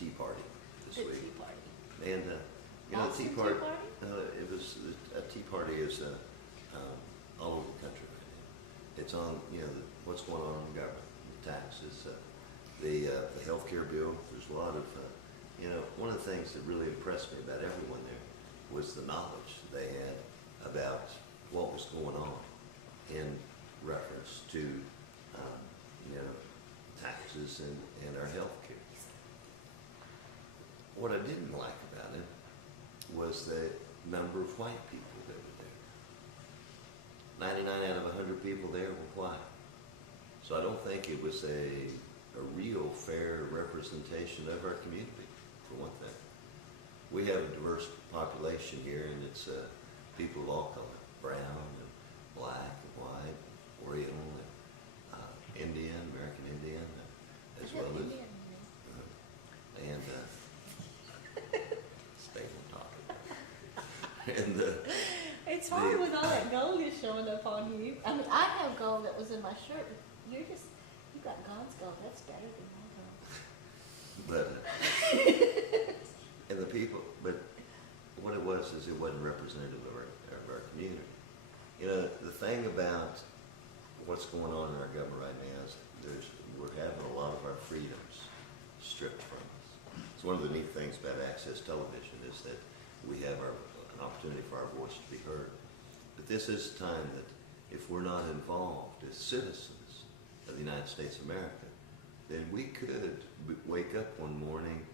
Tea Party this week. Tea Party. And, you know, Boston Tea Party, Tea Party? it was, a Tea Party is all over the country right now. It's on, you know, what's going on in the government, the taxes, the healthcare bill. There's a lot of, you know, one of the things that really impressed me about everyone there was the knowledge they had about what was going on in reference to, you know, taxes and our health care. What I didn't like about it was the number of white people that were there. 99 out of 100 people there were white. So I don't think it was a real fair representation of our community, for one thing. We have a diverse population here, and it's people of all color, brown and black and white, Oriental and Indian, American Indian, as well as and stay on topic. And it's hard when all that gold is showing up on you. I mean, I have gold that was in my shirt, but you got God's gold. That's better than my gold. But and the people, but what it was is it wasn't representative of our community. You know, the thing about what's going on in our government right now is we're having a lot of our freedoms stripped from us. It's one of the neat things about access television is that we have an opportunity for our voice to be heard. But this is a time that if we're not involved as citizens of the United States of America, then we could wake up one morning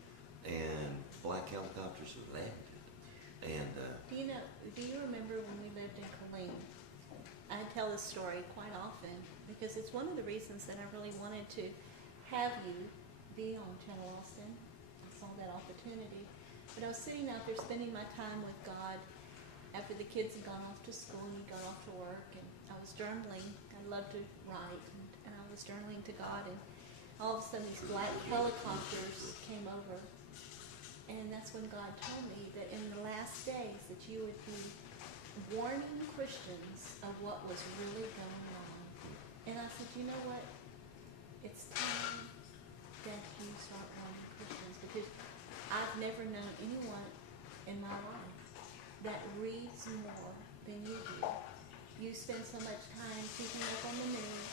and black helicopters have landed. And do you remember when we lived in Killeen? I tell this story quite often because it's one of the reasons that I really wanted to have you be on Channel Austin. I saw that opportunity. But I was sitting out there spending my time with God after the kids had gone off to school and he'd gone off to work, and I was journaling. I love to write, and I was journaling to God, and all of a sudden these black helicopters came over. And that's when God told me that in the last days that you would be warning Christians of what was really going on. And I said, you know what? It's time that you start warning Christians, because I've never known anyone in my life that reads more than you do. You spend so much time keeping up on the news,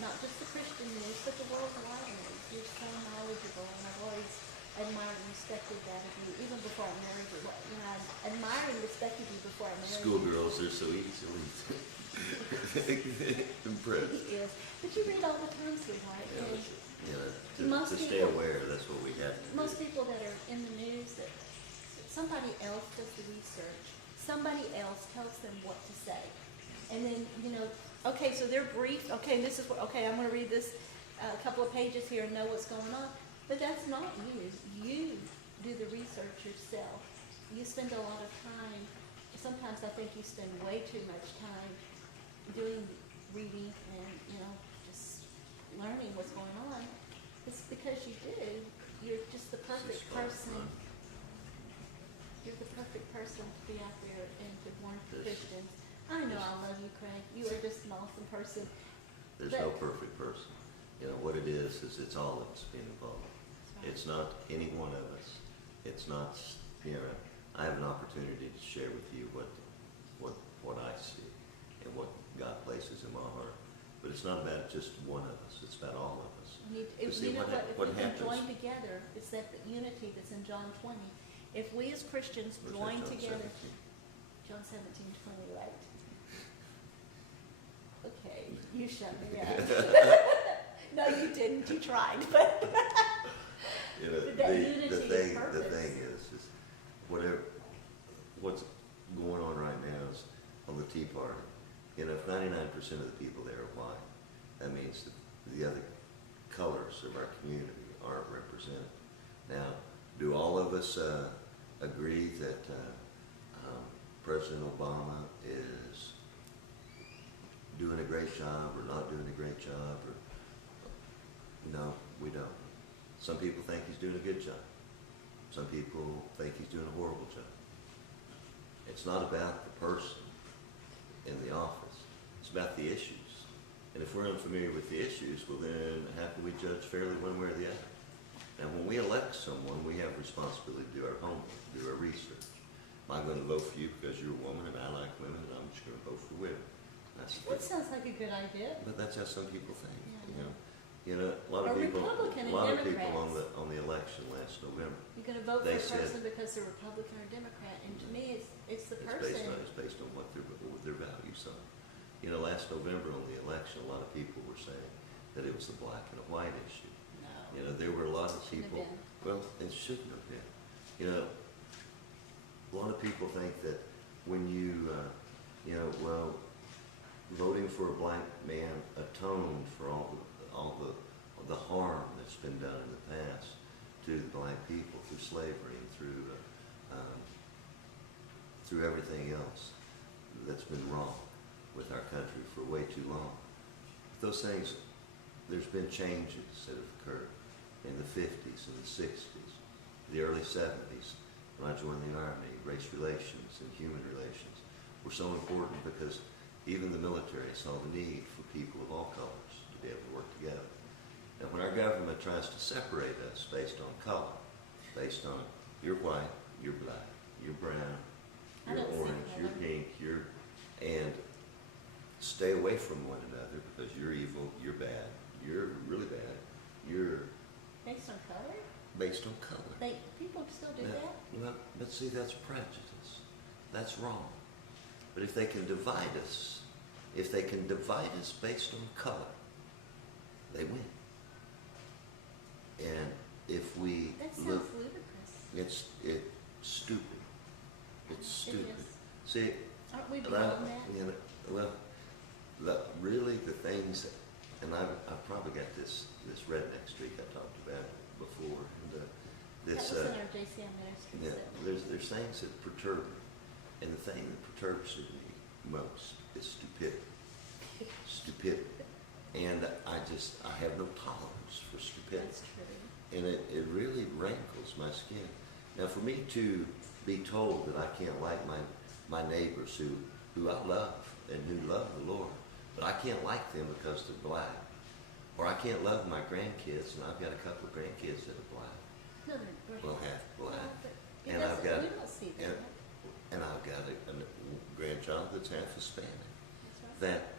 not just the Christian news, but the worldwide news. You're so knowledgeable, and I've always admired and respected that of you, even before I married you. You know, I admired and respected you before I married you. schoolgirls, they're so easily impressed. Yes, but you read all the time, sweetheart. To stay aware, that's what we have to do. Most people that are in the news, that somebody else does the research, somebody else tells them what to say, and then, you know, okay, so they're briefed. Okay, this is what. Okay, I'm going to read this couple of pages here and know what's going on. But that's not you. You do the research yourself. You spend a lot of time. Sometimes I think you spend way too much time doing reading and, you know, just learning what's going on. It's because you do. You're just the perfect person. You're the perfect person to be out there and to warn Christians. I know I love you, Craig. You are just an awesome person. There's no perfect person. You know, what it is it's all of us being involved. Right. It's not any one of us. It's not, you know, I have an opportunity to share with you what I see and what God places in my heart. But it's not about just one of us. It's about all of us. You know what, if we can join together, it's that unity that's in John 20. If we as Christians join together, John 17:20, right? Okay, you shut me up. No, you didn't. You tried, but you know, the thing is what's going on right now is on the Tea Party. You know, if 99% of the people there are white, that means that the other colors of our community aren't represented. Now, do all of us agree that President Obama is doing a great job or not doing a great job? Or no, we don't. Some people think he's doing a good job. Some people think he's doing a horrible job. It's not about the person in the office. It's about the issues. And if we're unfamiliar with the issues, well then how can we judge fairly one way or the other? Now, when we elect someone, we have responsibility to do our homework, do our research. Am I going to vote for you because you're a woman and I like women and I'm just going to vote for women? That sounds like a good idea. But that's how some people think, Yeah. you know. You know, a lot of Or people, Republican and a lot of people Democrats. on the election last November. You're gonna vote for They a said- person because they're Republican or Democrat, and to me, it's the It's person. based on what their values are. You know, last November on the election, a lot of people were saying that it was a black and a white issue. No. You know, there were a lot of Shouldn't have people, been. well, it shouldn't have been. You know, a lot of people think that when you know, well, voting for a black man atoned for all the harm that's been done in the past to the black people through slavery and through everything else that's been wrong with our country for way too long. Those things, there's been changes that have occurred in the 50s and the 60s, the early 70s. When I joined the Army, race relations and human relations were so important because even the military saw the need for people of all colors to be able to work together. Now, when our government tries to separate us based on color, based on you're white, you're black, you're brown, I you're don't see orange, you're color. pink, and stay away from one another because you're evil, you're bad, you're really bad, you're Based on color? based on color. People still do Now, that? well, but see, that's prejudice. That's wrong. But if they can divide us based on color, they win. And if we That sounds look, ludicrous. it's stupid. It's stupid. It is. See, Aren't we and beyond that? you know, well, really the things, and I've probably got this redneck streak I talked about before, and this. That was in our JCM ministry. Yeah, so- there's things that perturb me, and the thing that perturbs me most is stupidity. Stupidity, and I have no tolerance for stupidity, That's true. and it really rankles my skin. Now, for me to be told that I can't like my neighbors who I love and who love the Lord, but I can't like them because they're black, or I can't love my grandkids, and I've got a couple of grandkids that are black. No, they're Well, half black. But And I've got- we don't see that. And I've got a grandchild that's half Hispanic. That's right. That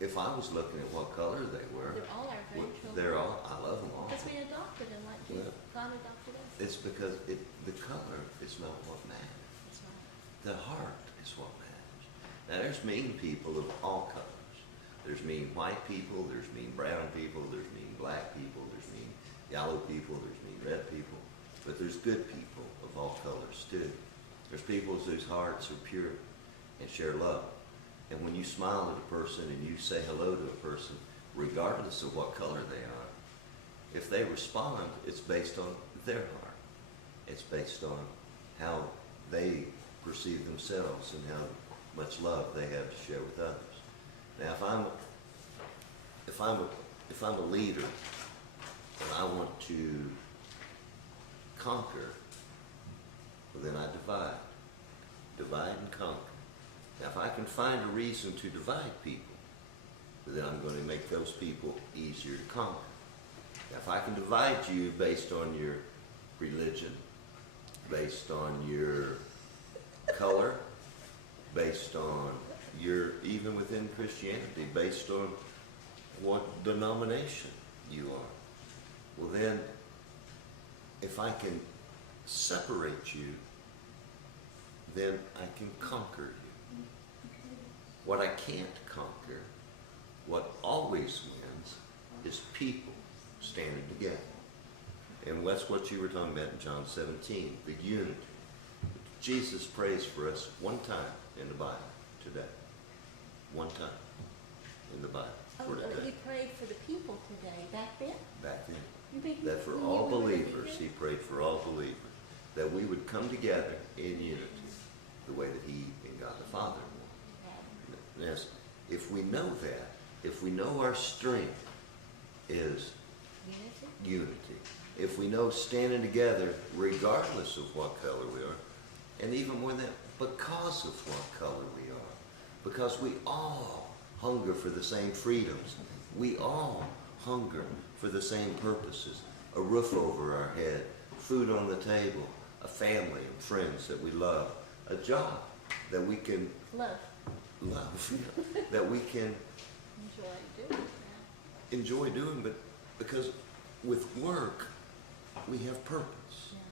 if I was looking at what color they were, They're all our grandchildren. I love them all. Because we adopted them like Jesus. God adopted us. It's because the color is not what matters. That's right. The heart is what matters. Now, there's mean people of all colors. There's mean white people, there's mean brown people, there's mean black people, there's mean yellow people, there's mean red people, but there's good people of all colors too. There's people whose hearts are pure and share love. And when you smile at a person and you say hello to a person, regardless of what color they are, if they respond, it's based on their heart. It's based on how they perceive themselves and how much love they have to share with others. Now, if I'm a leader and I want to conquer, well, then I divide and conquer. Now, if I can find a reason to divide people, then I'm going to make those people easier to conquer. Now, if I can divide you based on your religion, based on your color, based on your, even within Christianity, based on what denomination you are, well then, if I can separate you, then I can conquer you. What I can't conquer, what always wins, is people standing together. And that's what you were talking about in John 17, the unity. Jesus prays for us one time in the Bible today. One time in the Bible for He today. prayed for the people today. Back then? Back then. You think That for you all knew we were gonna be believers, here? he prayed for all believers, that we would come together in unity, the way that he and God the Father wanted. Yes, if we know that, if we know our strength is Unity? unity, if we know standing together regardless of what color we are, and even more than that, because of what color we are, because we all hunger for the same freedoms, we all hunger for the same purposes. a roof over our head, food on the table, a family and friends that we love, a job that we can Love, love, that we can enjoy doing that. enjoy doing, but because with work, we have purpose. Yeah.